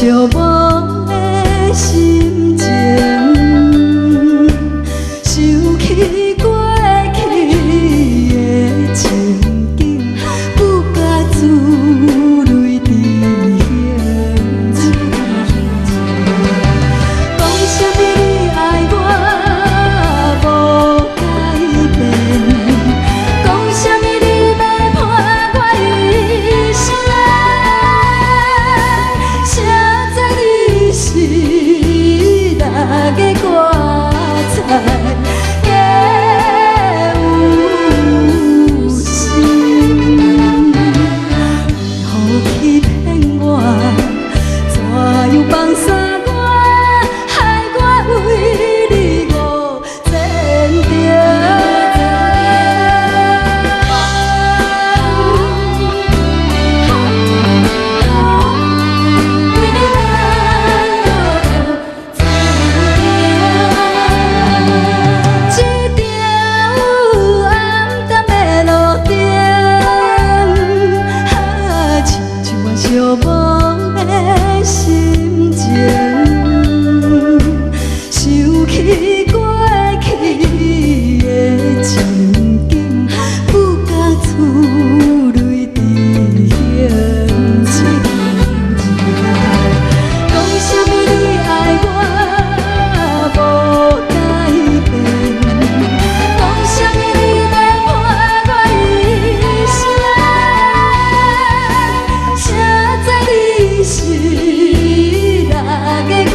寂寞的心情，想起过去的情景，不敢自泪伫胸前。讲什么你爱我无改变，讲什么你要伴我一生。写在你是哪个歌菜的有心？为何欺骗我？怎样放下我？害我为你误前程。寂寞的心情，想起过去的情景，不敢自泪伫胸前。讲什么你爱我无改变，讲什么你要伴我一生。你是哪个歌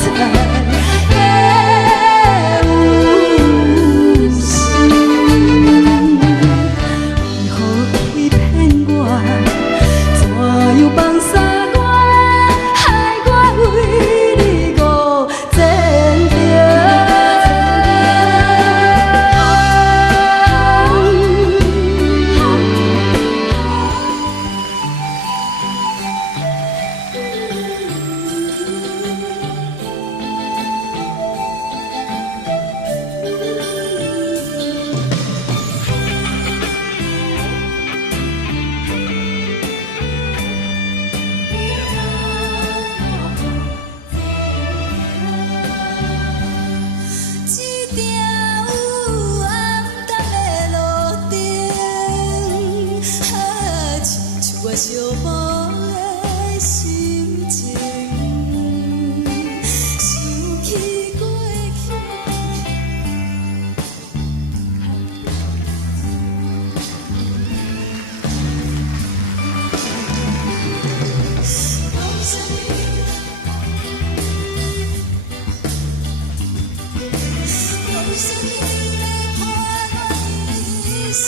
菜的有心？为何欺骗我？怎样放下我？害我为你误前寂寞的心情，想起过去。讲什么？讲什么？要伴我一生。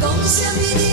讲什么？